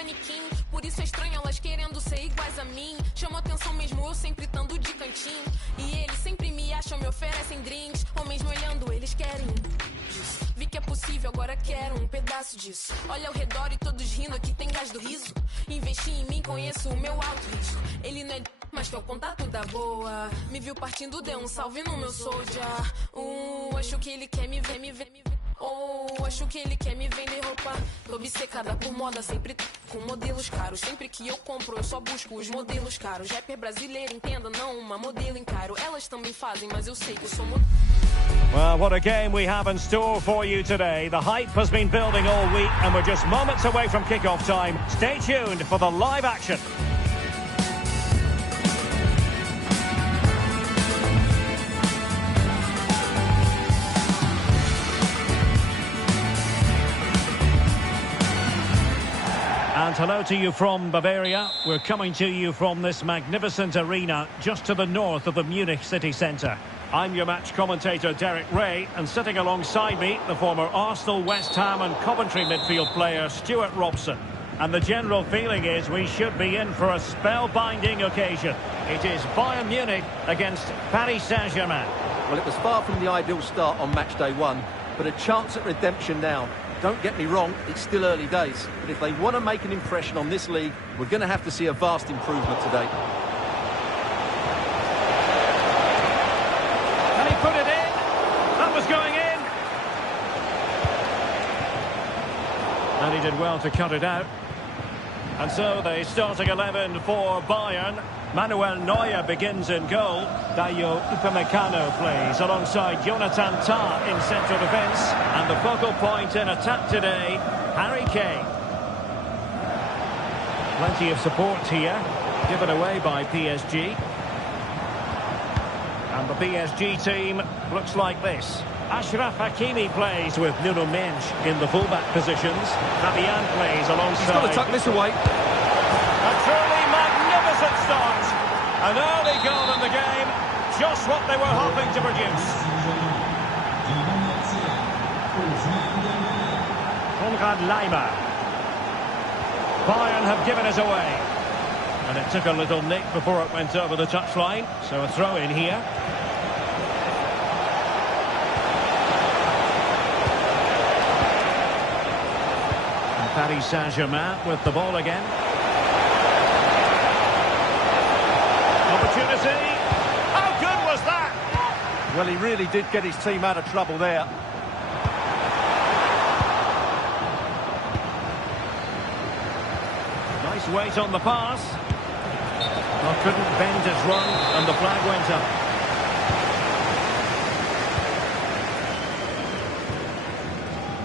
manequim. Por isso é estranho elas querendo ser iguais a mim. Chama atenção mesmo eu sempre estando de cantinho. E eles sempre me acham, me oferecem drinks. Ou mesmo olhando, eles querem disso. Vi que é possível, agora quero um pedaço disso. Olha ao redor e todos rindo, aqui tem gás do riso. Investi em mim, conheço o meu alto risco. Ele não é mas que é o contato da boa. Me viu partindo, deu um salve no meu soldier. Acho que ele quer me ver, me ver, me ver. Oh, acho que ele quer me vender roupa. Tô obcecada por moda, sempre com modelos caros. Sempre que eu compro, eu só busco os modelos caros. Rapper brasileiro, entenda, não uma modelo em caro. Elas também fazem, mas eu sei que eu sou modelo. Well, what a game we have in store for you today. The hype has been building all week and we're just moments away from kick-off time. Stay tuned for the live action. And hello to you from Bavaria. We're coming to you from this magnificent arena just to the north of the Munich city centre. I'm your match commentator Derek Ray, and sitting alongside me, the former Arsenal, West Ham and Coventry midfield player Stuart Robson. And the general feeling is we should be in for a spellbinding occasion. It is Bayern Munich against Paris Saint-Germain. Well, it was far from the ideal start on match day one, but a chance at redemption now. Don't get me wrong, it's still early days, but if they want to make an impression on this league, we're going to have to see a vast improvement today. Can he put it in? That was going in. And he did well to cut it out. And so the starting 11 for Bayern. Manuel Neuer begins in goal. Dayo Upamecano plays alongside Jonathan Tah in central defence. And the focal point in attack today, Harry Kane. Plenty of support here, given away by PSG. And the PSG team looks like this. Ashraf Hakimi plays with Nuno Mendes in the fullback positions. Fabian plays alongside... He's got to tuck this away. A truly magnificent start. An early goal in the game. Just what they were hoping to produce. Konrad Laimer. Bayern have given us away. And it took a little nick before it went over the touchline. So a throw in here. Paris Saint-Germain with the ball again. Opportunity. How good was that? Well, he really did get his team out of trouble there. Nice weight on the pass. Well, couldn't bend his run and the flag went up.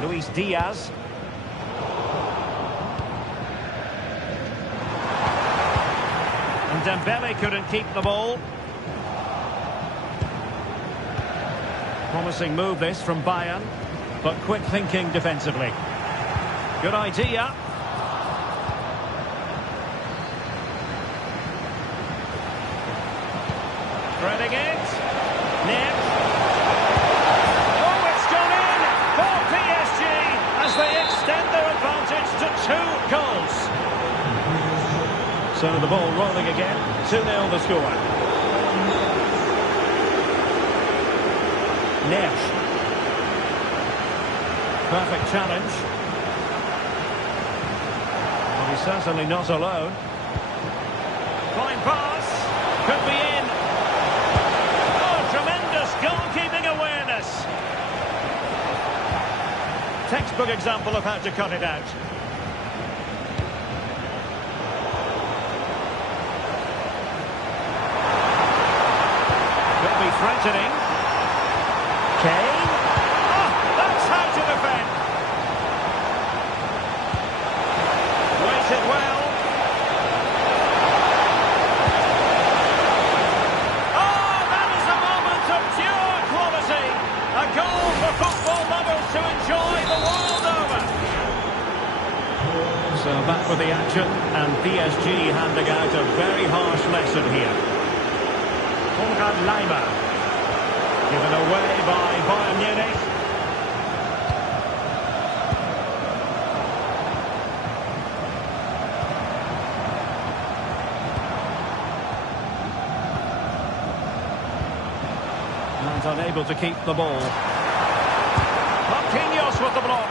Luis Diaz. Dembele couldn't keep the ball. Promising move this from Bayern, but quick thinking defensively. Good idea. Threading it. Nip. Oh, it's gone in for PSG as they extend their advantage to 2 goals. So the ball rolling again, 2-0 the score. Neves. Perfect challenge. Well, he's certainly not alone. Fine pass. Could be in. Oh, tremendous goalkeeping awareness. Textbook example of how to cut it out. Threatening. Kane. Oh, that's how to defend. Waited well. Oh, that is a moment of pure quality. A goal for football lovers to enjoy the world over. So back with the action, and PSG handing out a very harsh lesson here. Konrad Laimer. Given away by Bayern Munich. And unable to keep the ball. Marquinhos with the block.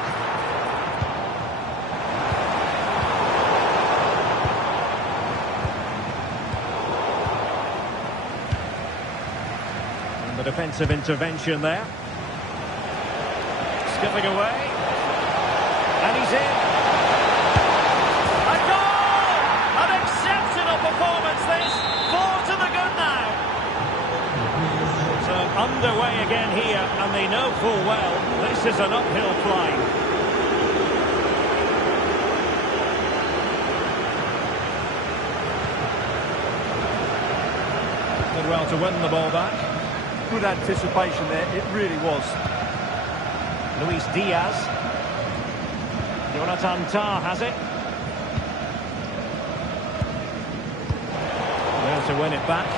And the defensive intervention there. Skipping away. And he's in. A goal! An exceptional performance this. 4 to the good now. So underway again here, and they know full well this is an uphill climb. Did well to win the ball back. Good anticipation there, it really was. Luis Diaz. Jonathan Tah has it. There to win it back.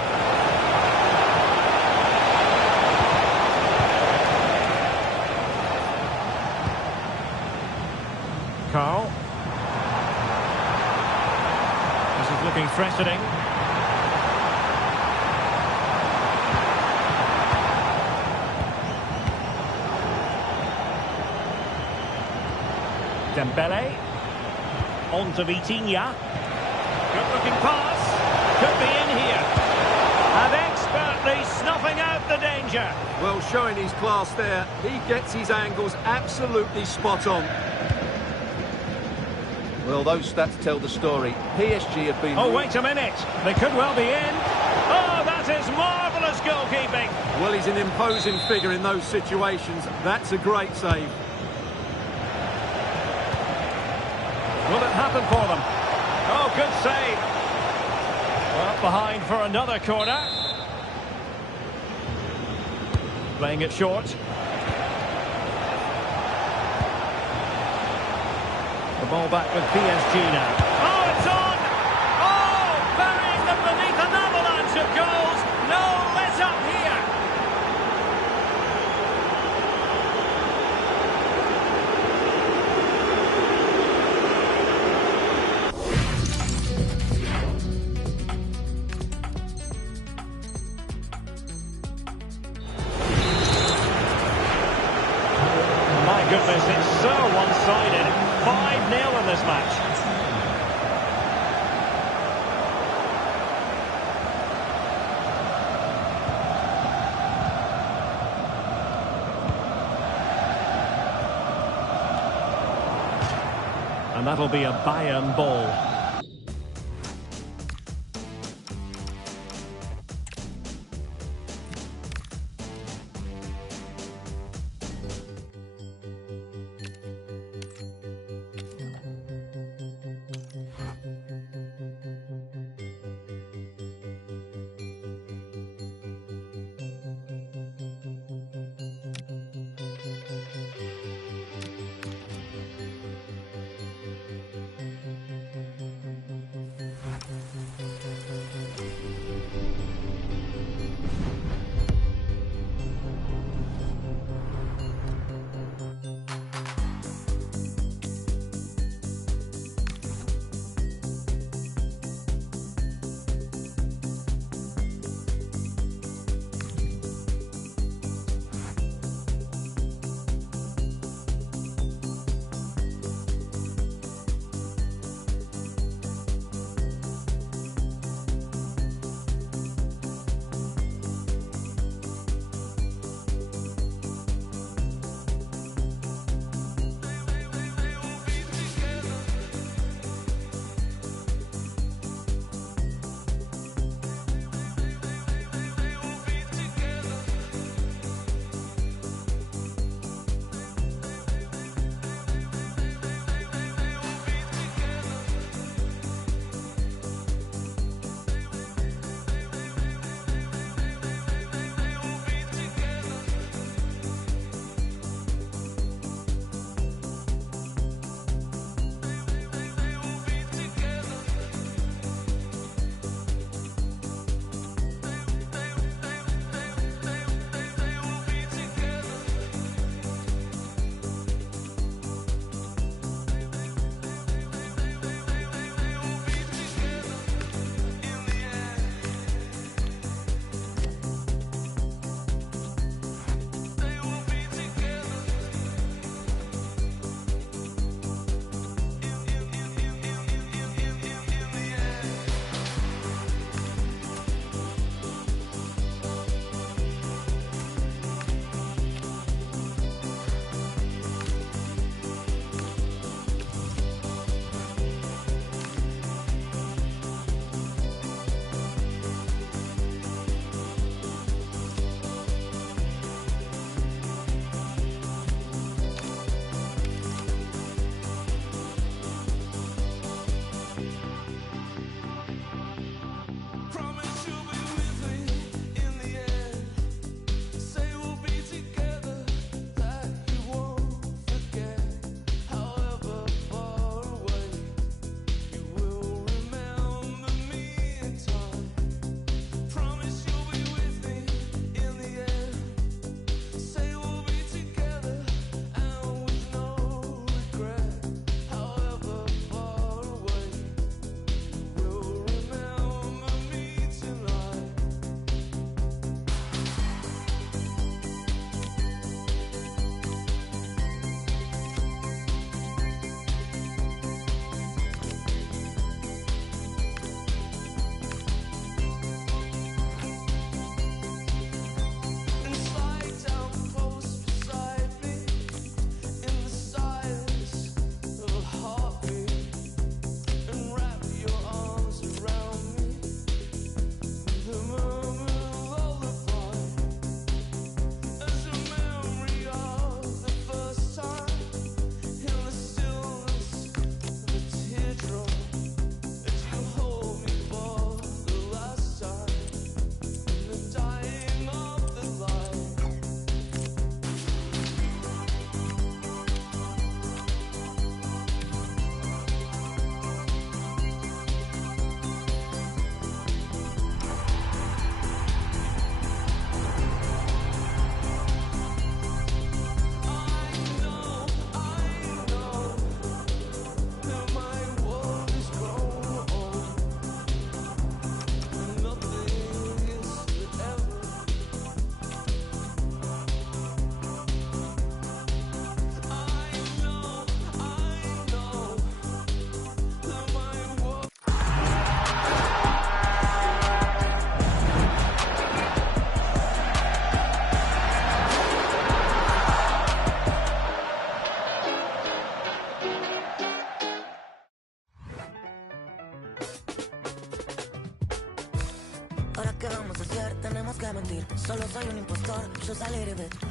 Carl. This is looking threatening. Dembele. On to Vitinha. Good looking pass. Could be in here. And expertly snuffing out the danger. Well, showing his class there. He gets his angles absolutely spot on. Well, those stats tell the story. PSG have been... Oh, wait a minute. They could well be in. Oh, that is marvellous goalkeeping. Well, he's an imposing figure in those situations. That's a great save. Will it happen for them? Oh, good save. Well, behind for another corner. Playing it short. The ball back with PSG now. Oh, it's on! Oh, burying them beneath an avalanche of goals. No let up here. My goodness, it's so one-sided. 5-0 in this match. And that'll be a Bayern ball.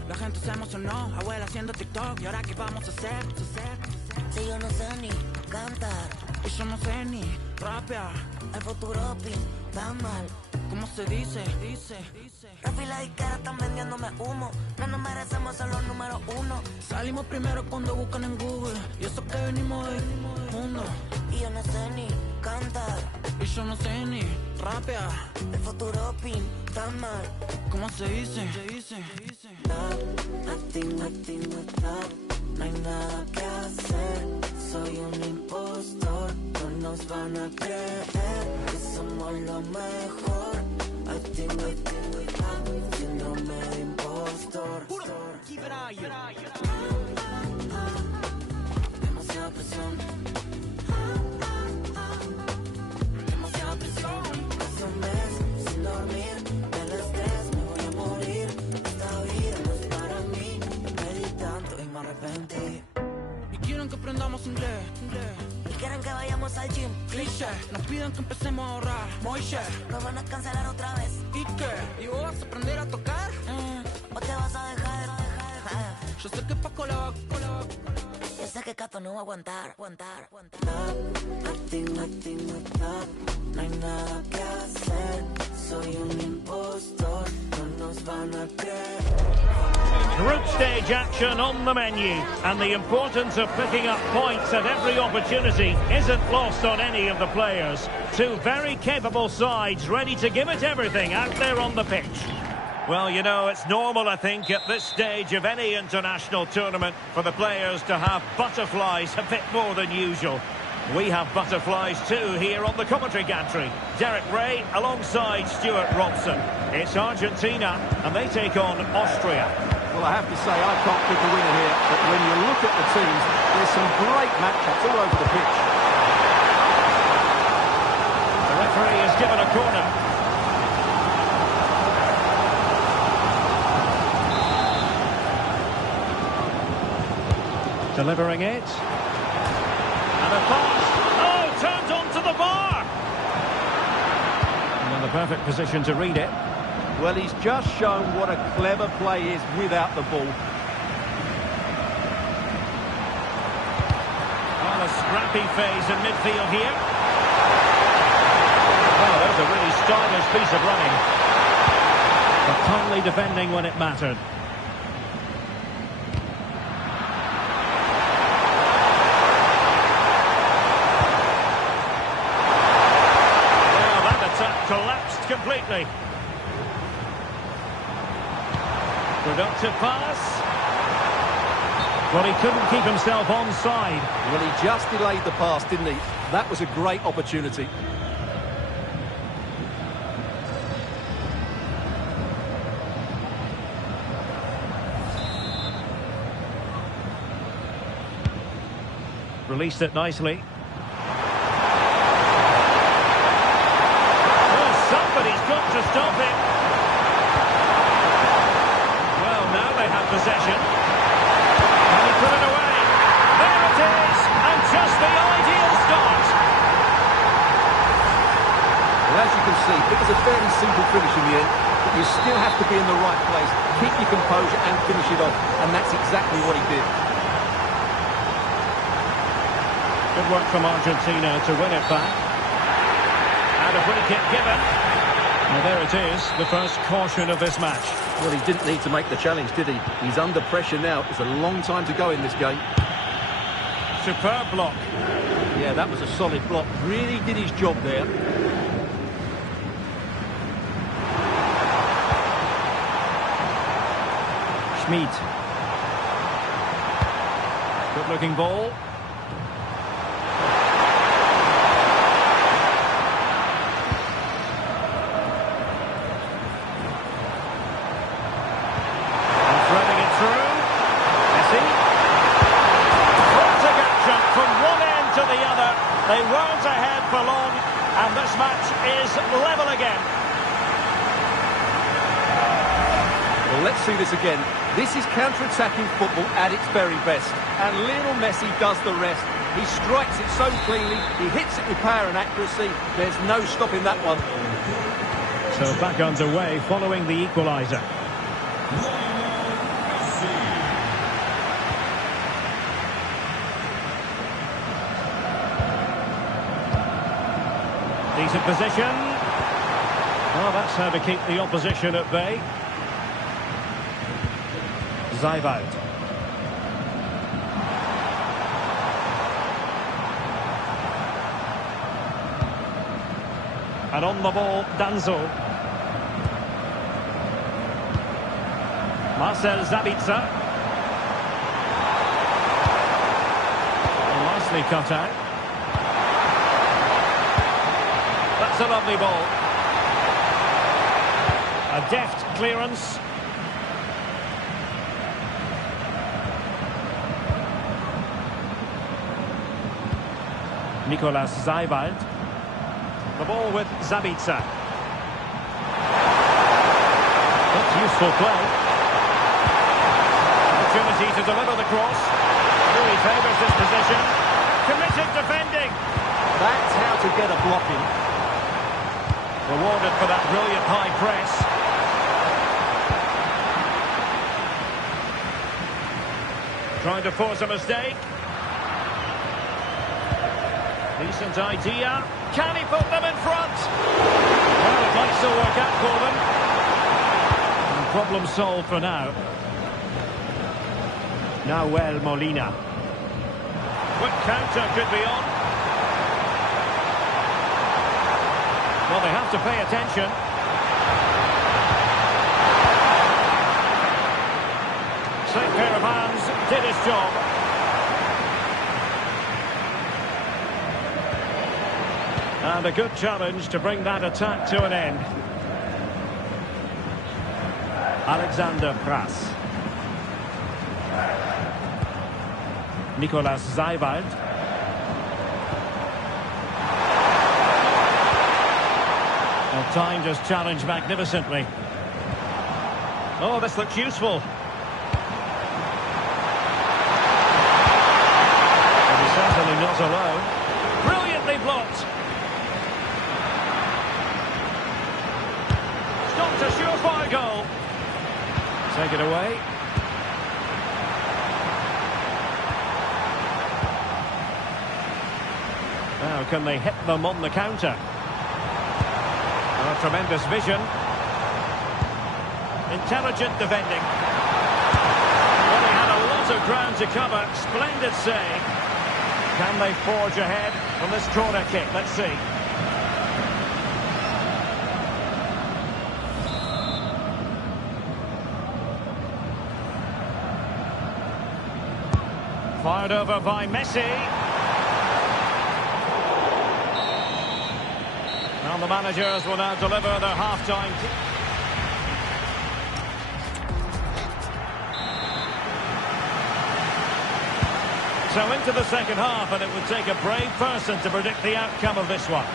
La gente se emocionó, abuela haciendo TikTok. ¿Y ahora qué vamos a hacer? Si yo no sé ni cantar, Y yo no sé ni rapear. el futuro pinta mal. ¿Cómo se dice? Rafi y la disquera están vendiéndome humo. No nos merecemos ser los número uno. Salimos primero cuando buscan en Google. Y eso que venimos del mundo. Y yo no sé ni cantar, Y yo no sé ni rapear. el futuro pinta mal. ¿Cómo se dice? Nothing, no hay nada que hacer. Soy un impostor, no nos van a creer que somos lo mejor. Síndrome de impostor. Demasiada presión. Demasiada presión. Hace un mes sin dormir, del estrés me voy a morir. Esta vida no es para mí. Pedí tanto y me arrepentí. Y quieren que aprendamos inglés. Y quieren que vayamos al gym. Cliché, nos piden que empecemos a ahorrar. Moishe, Nos van a cancelar otra vez. ¿y qué? ¿Y vos vas a aprender a tocar? O te vas a dejar. Yo sé que Paco la va. Yo sé que Cato no va a aguantar. Nothing, no hay nada que hacer. Soy un impostor, no nos van a creer. Group stage action on the menu, and the importance of picking up points at every opportunity isn't lost on any of the players. Two very capable sides ready to give it everything out there on the pitch. Well, you know, it's normal, I think, at this stage of any international tournament for the players to have butterflies a bit more than usual. We have butterflies too here on the commentary gantry. Derek Ray alongside Stuart Robson. It's Argentina and they take on Austria. Well, I have to say, I can't pick a winner here, but when you look at the teams, there's some great matchups all over the pitch. The referee has given a corner. Delivering it. And a pass. Oh, turned onto the bar. And in the perfect position to read it. Well, he's just shown what a clever play is without the ball. Well, a scrappy phase in midfield here. Oh, there's a really stylish piece of running. But calmly defending when it mattered. Well, that attack collapsed completely. Productive pass. Well, he couldn't keep himself onside. Well, he just delayed the pass, didn't he? That was a great opportunity. Released it nicely. Oh, somebody's got to stop him. Possession. And he put it away. There it is, and just the ideal start. Well, as you can see, it was a fairly simple finish in the end, but you still have to be in the right place, keep your composure and finish it off, and that's exactly what he did. Good work from Argentina to win it back. And a free kick given. Well, there it is, the first caution of this match. Well, he didn't need to make the challenge, did he? He's under pressure now. It's a long time to go in this game. Superb block. Yeah, that was a solid block. Really did his job there. Schmid. Good-looking ball. They weren't ahead for long, and this match is level again. Well, let's see this again. This is counter-attacking football at its very best, and Lionel Messi does the rest. He strikes it so cleanly, he hits it with power and accuracy. There's no stopping that one. So back underway following the equaliser. Decent position. Oh, that's how to keep the opposition at bay. Zaivoud. And on the ball, Danzo. Marcel Sabitzer. Nicely cut out. That's a lovely ball. A deft clearance. Nicolas Zaivoud. The ball with Sabitzer. That's useful play. Opportunity to deliver the cross. Really favours his position. Committed defending. That's how to get a block in. Rewarded for that brilliant high press. Trying to force a mistake. Decent idea. Can he put them in front? Well, it might still work out for them. And problem solved for now. Nahuel Molina. Quick counter could be on. Well, they have to pay attention. Same pair of hands did his job. And a good challenge to bring that attack to an end. Alexander Pras. Nicolas Zaivoud. Well, time just challenged magnificently. Oh, this looks useful. And he's certainly not alone. Brilliantly blocked. Stopped a surefire goal. Take it away. Now, can they hit them on the counter? Oh, tremendous vision. Intelligent defending. Well, he had a lot of ground to cover. Splendid save. Can they forge ahead from this corner kick? Let's see. Fired over by Messi. And the managers will now deliver their half-time. So into the second half, and it would take a brave person to predict the outcome of this one.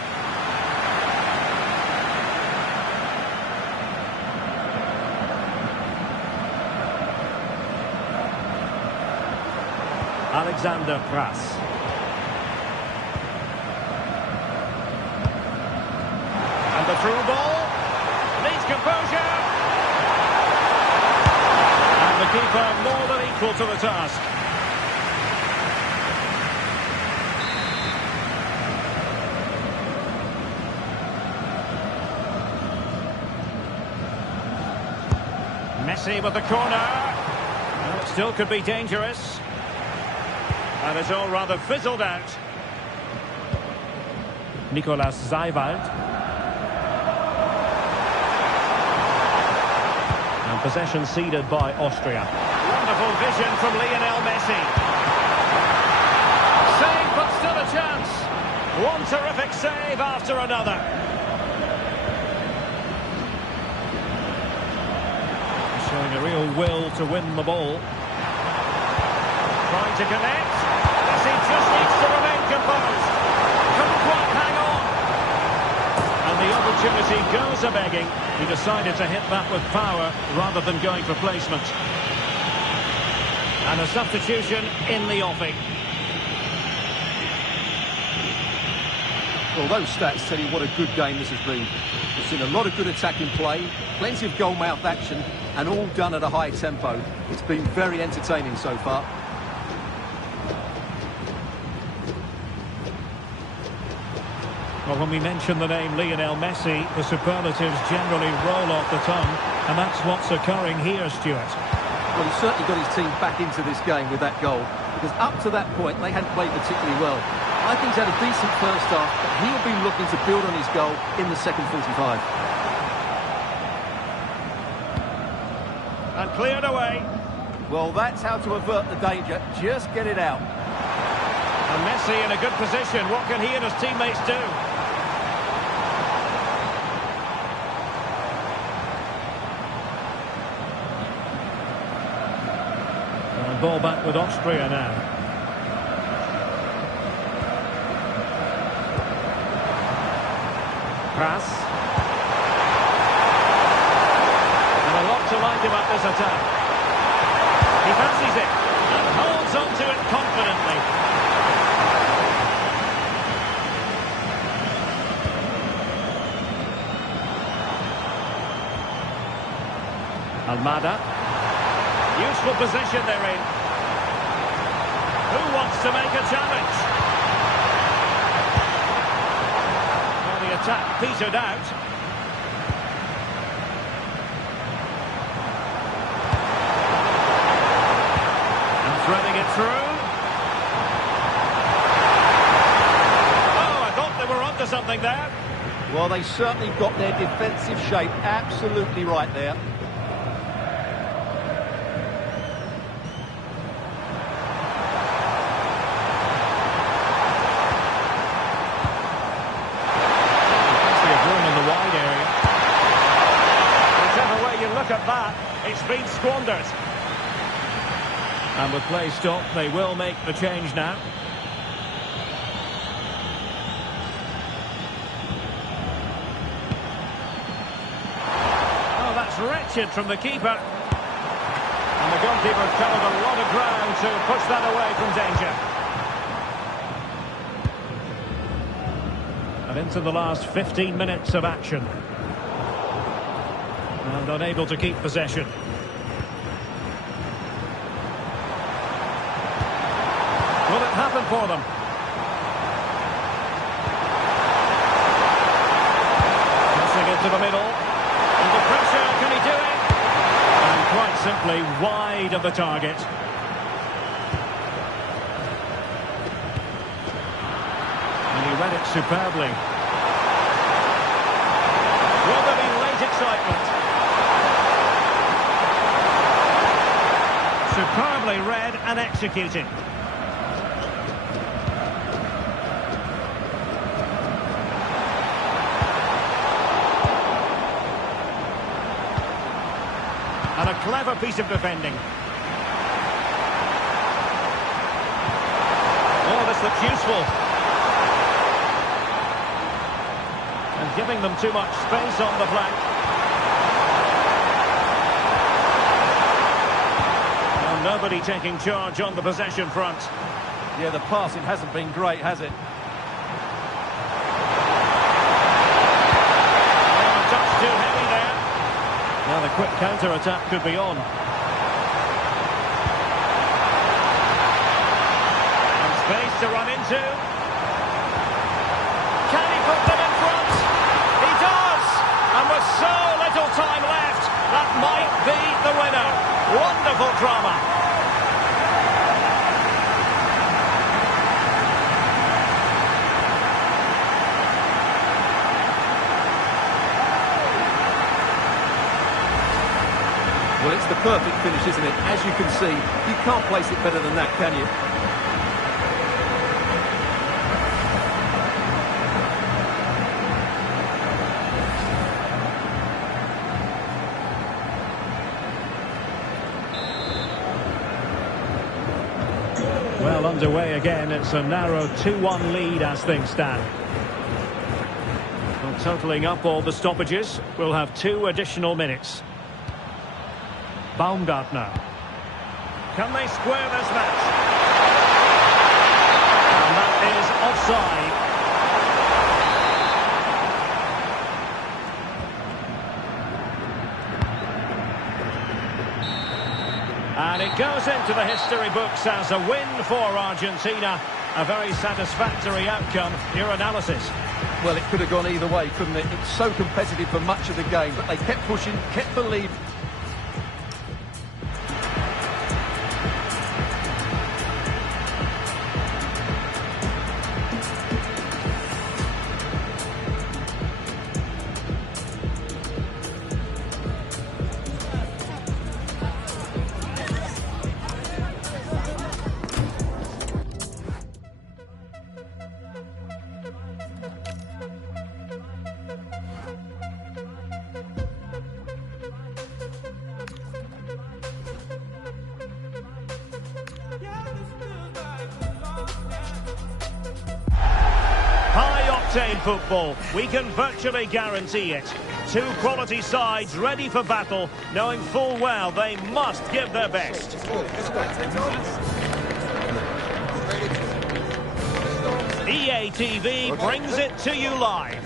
Alexander Pras. And the through ball. Needs composure. And the keeper more than equal to the task. Messi with the corner. Well, it still could be dangerous. And it's all rather fizzled out. Nicolas Zaivoud. And possession ceded by Austria. Wonderful vision from Lionel Messi. Save, but still a chance. One terrific save after another. Showing a real will to win the ball. Trying to connect. Messi just needs to remain composed. Couldn't quite hang on. And the opportunity goes a-begging. He decided to hit that with power rather than going for placement. And a substitution in the offing. Well, those stats tell you what a good game this has been. We've seen a lot of good attacking play, plenty of goal-mouth action, and all done at a high tempo. It's been very entertaining so far. Well, when we mention the name Lionel Messi, the superlatives generally roll off the tongue, and that's what's occurring here, Stuart. Well, he certainly got his team back into this game with that goal, because up to that point they hadn't played particularly well. I think he's had a decent first half, but he'll be looking to build on his goal in the second 45. And cleared away. Well, that's how to avert the danger. Just get it out. And Messi in a good position. What can he and his teammates do? And ball back with Austria now. Pass. And a lot to like about this attack. He fancies it and holds on to it confidently. Almada. Useful position they're in. Who wants to make a challenge? Well, the attack petered out. And threading it through. Oh, I thought they were onto something there. Well, they certainly got their defensive shape absolutely right there. At that, it's been squandered. And with play stopped, they will make the change now. Oh, that's wretched from the keeper. And the goalkeeper covered a lot of ground to push that away from danger. And into the last 15 minutes of action. And unable to keep possession. Will it happen for them? Passing it to the middle. Under pressure, can he do it? And quite simply wide of the target. And he read it superbly. Will there be late excitement? Superbly read and executed. And a clever piece of defending. Oh, this looks useful. And giving them too much space on the flank. Nobody taking charge on the possession front. Yeah, the passing hasn't been great, has it? A touch too heavy there. Now the quick counter-attack could be on. And space to run into. Can he put them in front? He does! And with so little time left, that might be the winner. Wonderful drama. Well, it's the perfect finish, isn't it? As you can see, you can't place it better than that, can you? Well, underway again. It's a narrow 2-1 lead as things stand. Well, totalling up all the stoppages, we'll have 2 additional minutes. Baumgartner. Can they square this match? And that is offside. And it goes into the history books as a win for Argentina. A very satisfactory outcome. Your analysis? Well, it could have gone either way, couldn't it? It's so competitive for much of the game, but they kept pushing, kept the lead. High-octane football, we can virtually guarantee it. Two quality sides ready for battle, knowing full well they must give their best. EA TV brings it to you live.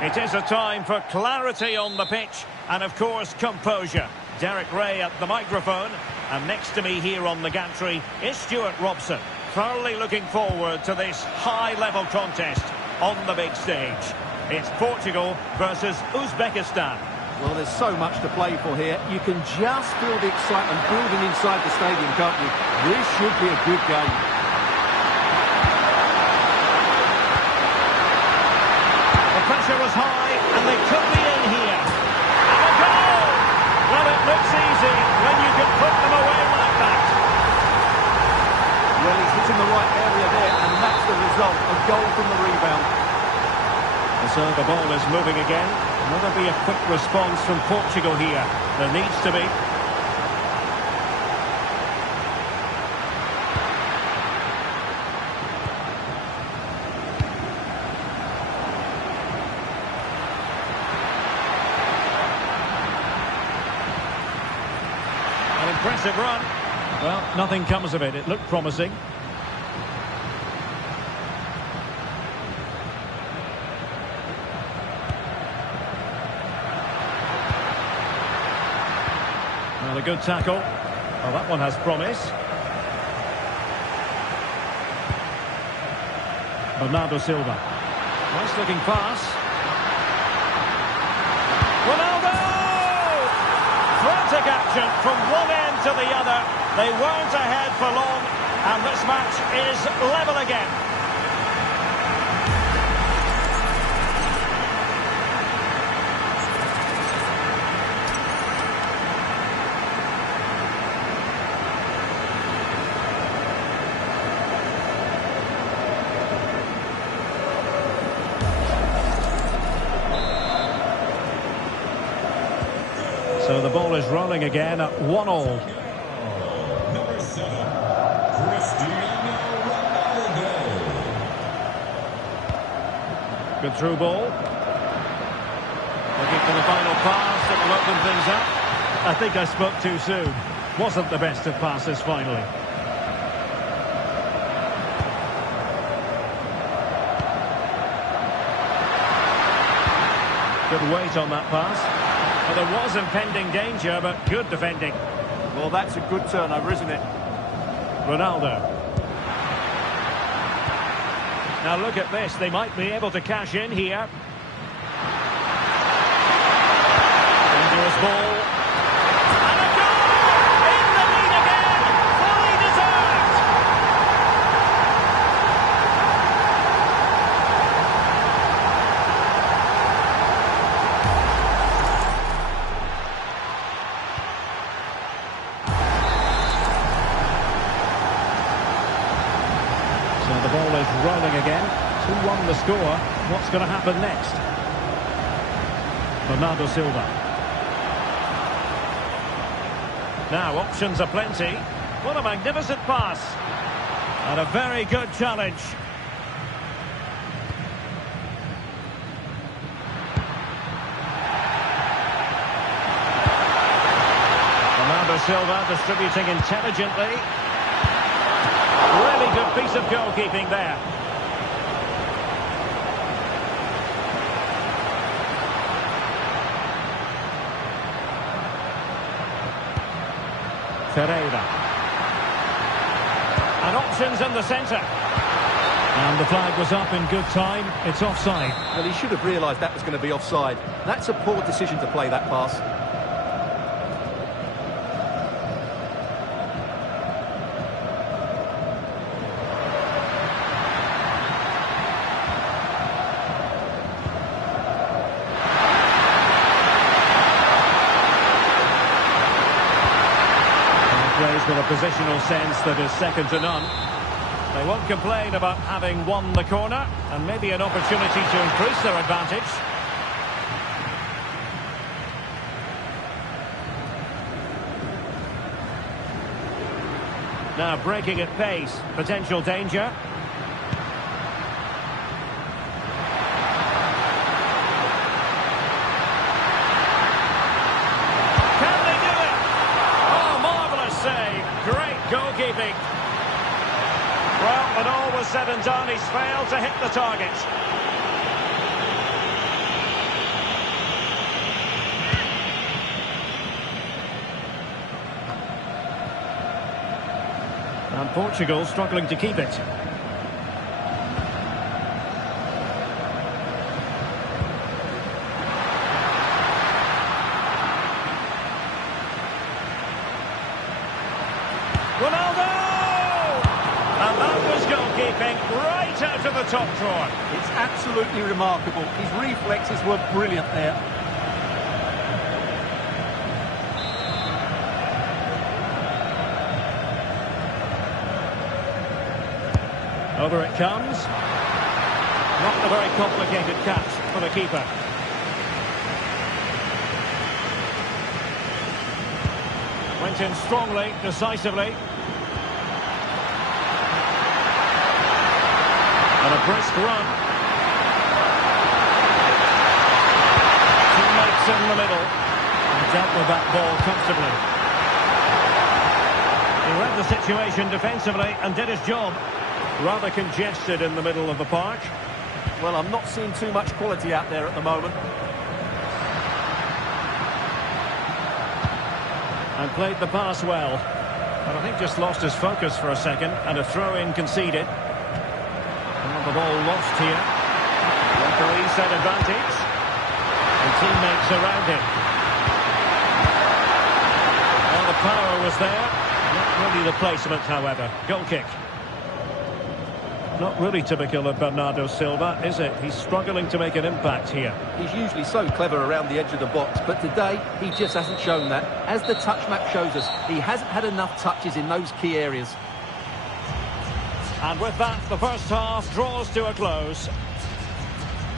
It is a time for clarity on the pitch and, of course, composure. Derek Ray at the microphone, and next to me here on the gantry is Stuart Robson. Thoroughly looking forward to this high-level contest on the big stage. It's Portugal versus Uzbekistan. Well, there's so much to play for here. You can just feel the excitement building inside the stadium, can't you? This should be a good game. The pressure was high, and they could be in here. And a goal! Well, it looks easy when you can put them away like that. Well, he's hitting the right area there, and that's the result. A goal from the rebound. And so the ball is moving again. Will there be a quick response from Portugal here? There needs to be. An impressive run. Well, nothing comes of it. It looked promising. Well, a good tackle. Well, that one has promise. Bernardo Silva. Nice looking pass. Ronaldo! Frantic action from one end to the other. They weren't ahead for long, and this match is level again. So the ball is rolling again at 1-1. Good through ball. Looking for the final pass that will open things up. I think I spoke too soon. Wasn't the best of passes finally. Good weight on that pass. Well, there was impending danger, but good defending. Well, that's a good turnover, isn't it? Ronaldo. Now look at this, they might be able to cash in here. Dangerous ball. And a goal! In the lead again! Fully deserved! So the ball is rolling again. 2-1 the score. What's going to happen next? Bernardo Silva. Now options are plenty. What a magnificent pass. And a very good challenge. Bernardo Silva distributing intelligently. Really good piece of goalkeeping there. Ferreira. And options in the centre. And the flag was up in good time. It's offside. Well, he should have realised that was going to be offside. That's a poor decision to play that pass. Plays with a positional sense that is second to none. They won't complain about having won the corner, and maybe an opportunity to increase their advantage. Now breaking at pace, potential danger. Can they do it? Oh, marvellous save. Great goalkeeping. Well, when all was said and done, he's failed to hit the target. And Portugal struggling to keep it. Ronaldo! And that was goalkeeping right out of the top drawer. It's absolutely remarkable. His reflexes were brilliant there. Over it comes. Not a very complicated catch for the keeper. Went in strongly, decisively. And a brisk run. Teammates in the middle. And dealt with that ball comfortably. He read the situation defensively and did his job. Rather congested in the middle of the park. Well, I'm not seeing too much quality out there at the moment. And played the pass well. But I think just lost his focus for a second. And a throw-in conceded. Well, the ball lost here. Referee said advantage. And teammates around him. Well, the power was there. Not really the placement, however. Goal kick. Not really typical of Bernardo Silva, is it? He's struggling to make an impact here. He's usually so clever around the edge of the box, but today he just hasn't shown that. As the touch map shows us, he hasn't had enough touches in those key areas. And with that, the first half draws to a close.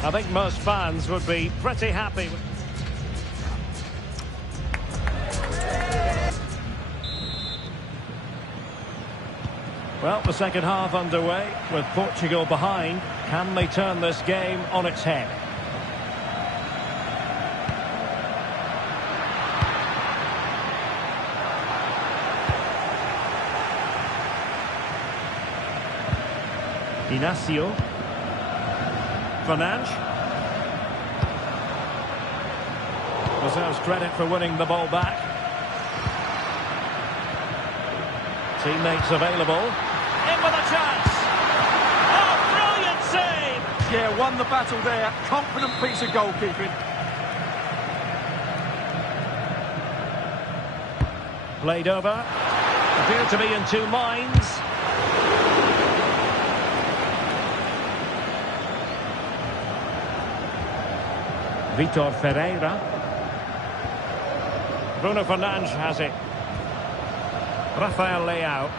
I think most fans would be pretty happy with... Well, the second half underway with Portugal behind. Can they turn this game on its head? Inacio. Fernandes. Deserves credit for winning the ball back. Teammates available. In with a chance. Oh, brilliant save! Yeah, won the battle there. Confident piece of goalkeeping. Played over. Appear to be in two minds. Vitor Ferreira. Bruno Fernandes has it. Rafael Leao.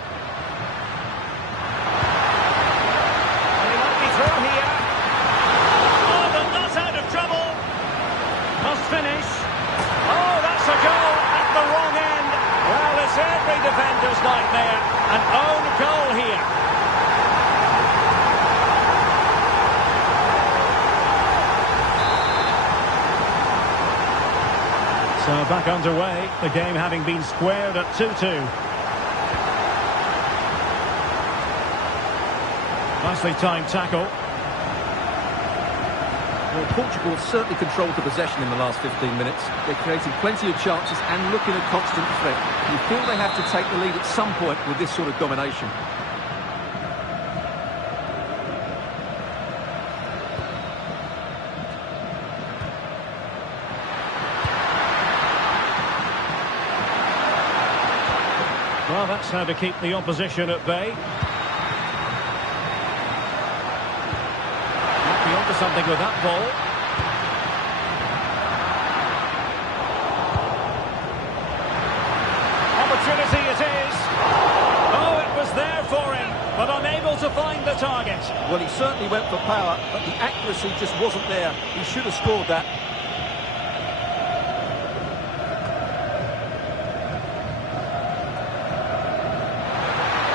And he might be through here. Oh, but not out of trouble. Must finish. Oh, that's a goal at the wrong end. Well, it's every defender's nightmare. An own goal here. So back underway, the game having been squared at 2-2. Nicely timed tackle. Well, Portugal certainly controlled the possession in the last 15 minutes. They're creating plenty of chances and looking a constant threat. You feel they have to take the lead at some point with this sort of domination. Well, that's how to keep the opposition at bay. Might be onto something with that ball. Opportunity it is. Oh, it was there for him, but unable to find the target. Well, he certainly went for power, but the accuracy just wasn't there. He should have scored that.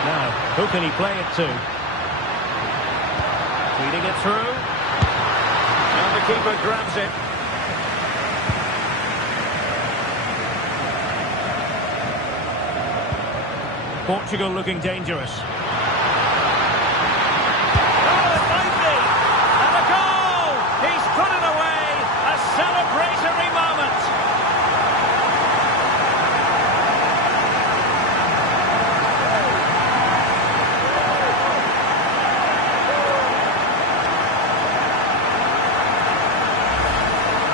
Now, who can he play it to? Feeding it through. And the keeper grabs it. Portugal looking dangerous. Oh, it might be! And a goal! He's put it away! A celebratory moment!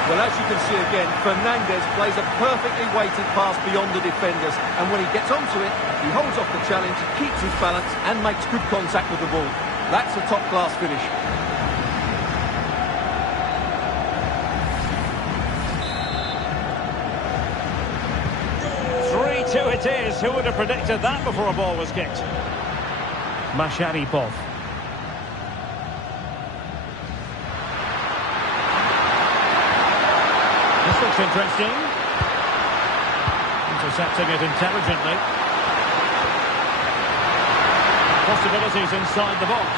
Well, as you can see again, Fernandes plays a perfectly weighted pass beyond the defenders, and when he gets onto it, he holds off the challenge, keeps his balance, and makes good contact with the ball. That's a top-class finish. It is. Who would have predicted that before a ball was kicked? Masharipov. This looks interesting. Intercepting it intelligently. Possibilities inside the box.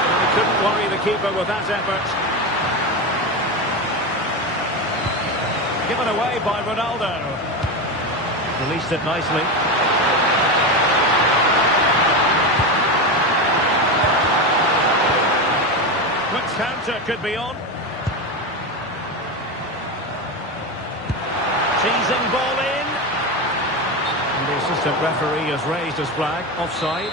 Well, he couldn't worry the keeper with that effort. Given away by Ronaldo. Released it nicely. Quick counter could be on. Teasing ball in. And the assistant referee has raised his flag. Offside.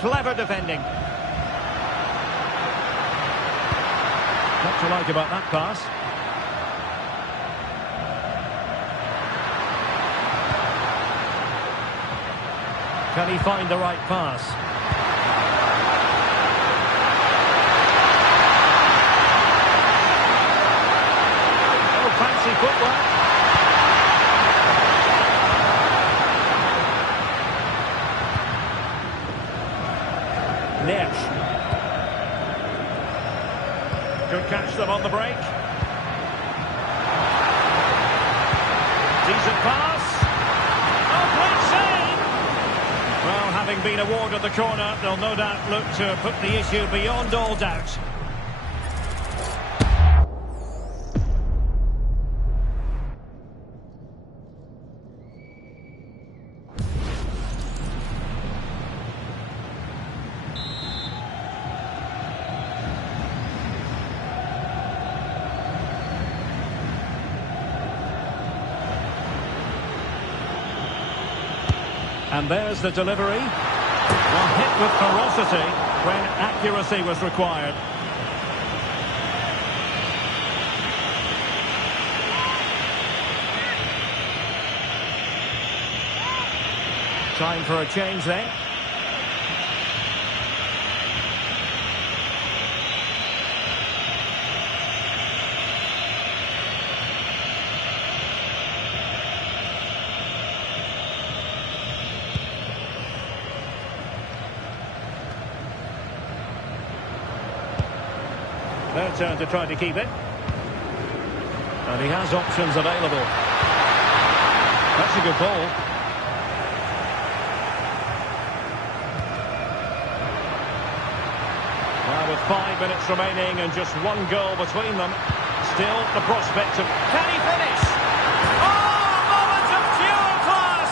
Clever defending. What to like about that pass? Can he find the right pass? Oh, fancy footwork. Nesh. Could catch them on the break. Decent pass. Oh, great save! Well, having been awarded the corner, they'll no doubt look to put the issue beyond all doubt. And there's the delivery. Well, hit with ferocity when accuracy was required. Time for a change then. Their turn to try to keep it. And he has options available. That's a good ball. Now with 5 minutes remaining and just one goal between them, still the prospect of... Can he finish? Oh, a moment of pure class!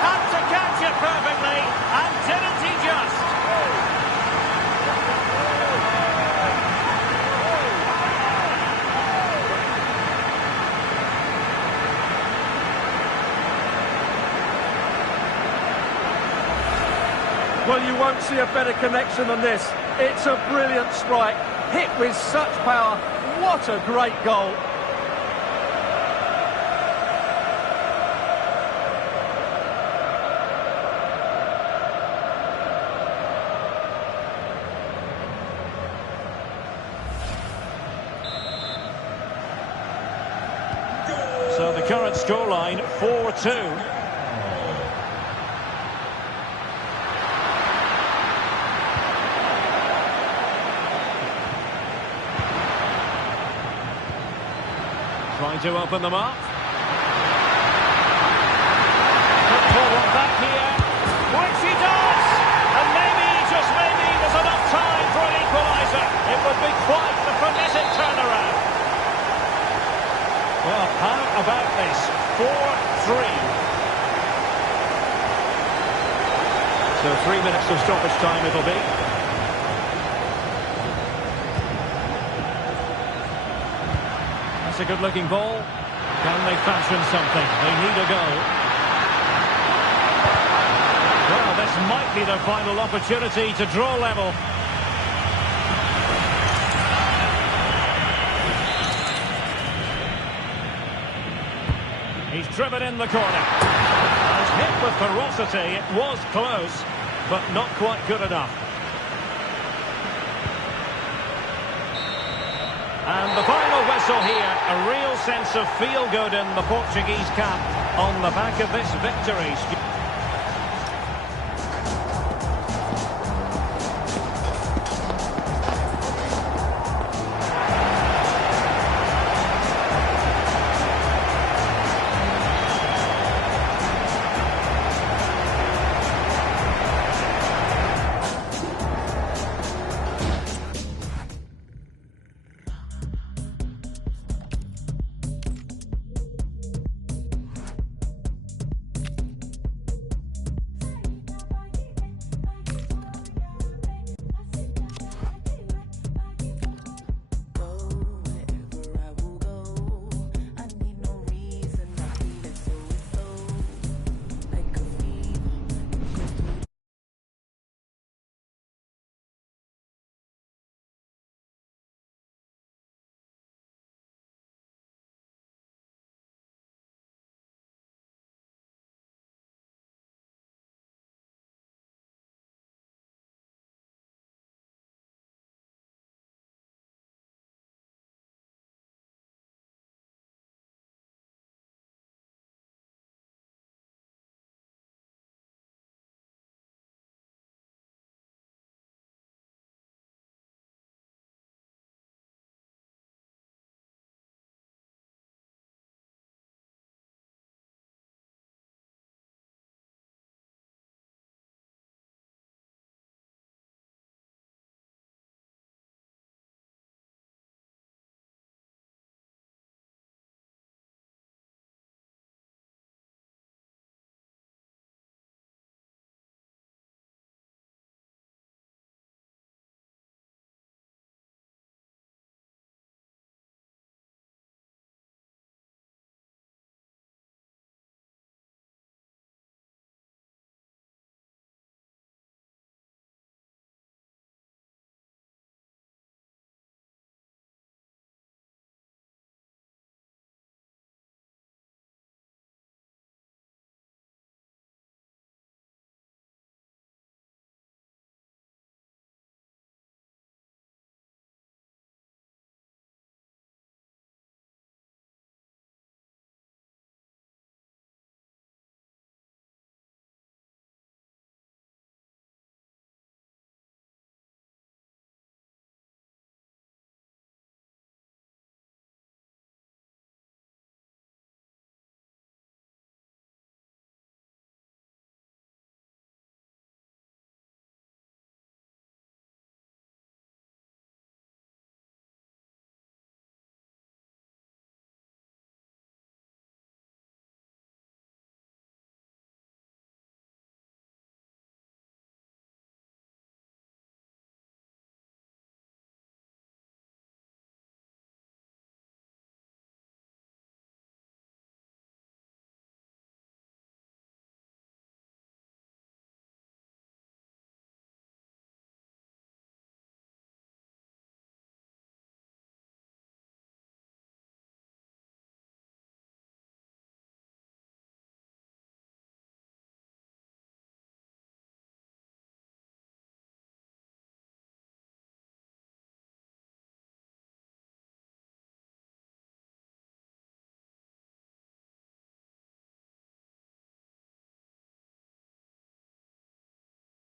Had to catch out it perfectly, and didn't he just? Well, you won't see a better connection than this. It's a brilliant strike, hit with such power. What a great goal. So the current scoreline, 4-2. Trying to open them up. Could pull one back here, which he does! And maybe, just maybe, there's enough time for an equaliser. It would be quite the frenetic turnaround. Well, how about this? 4-3. So 3 minutes of stoppage time it'll be. A good-looking ball. Can they fashion something? They need a goal. Well, this might be their final opportunity to draw level. He's driven in the corner. And hit with ferocity. It was close, but not quite good enough. And the final whistle here, a real sense of feel-good in the Portuguese camp on the back of this victory.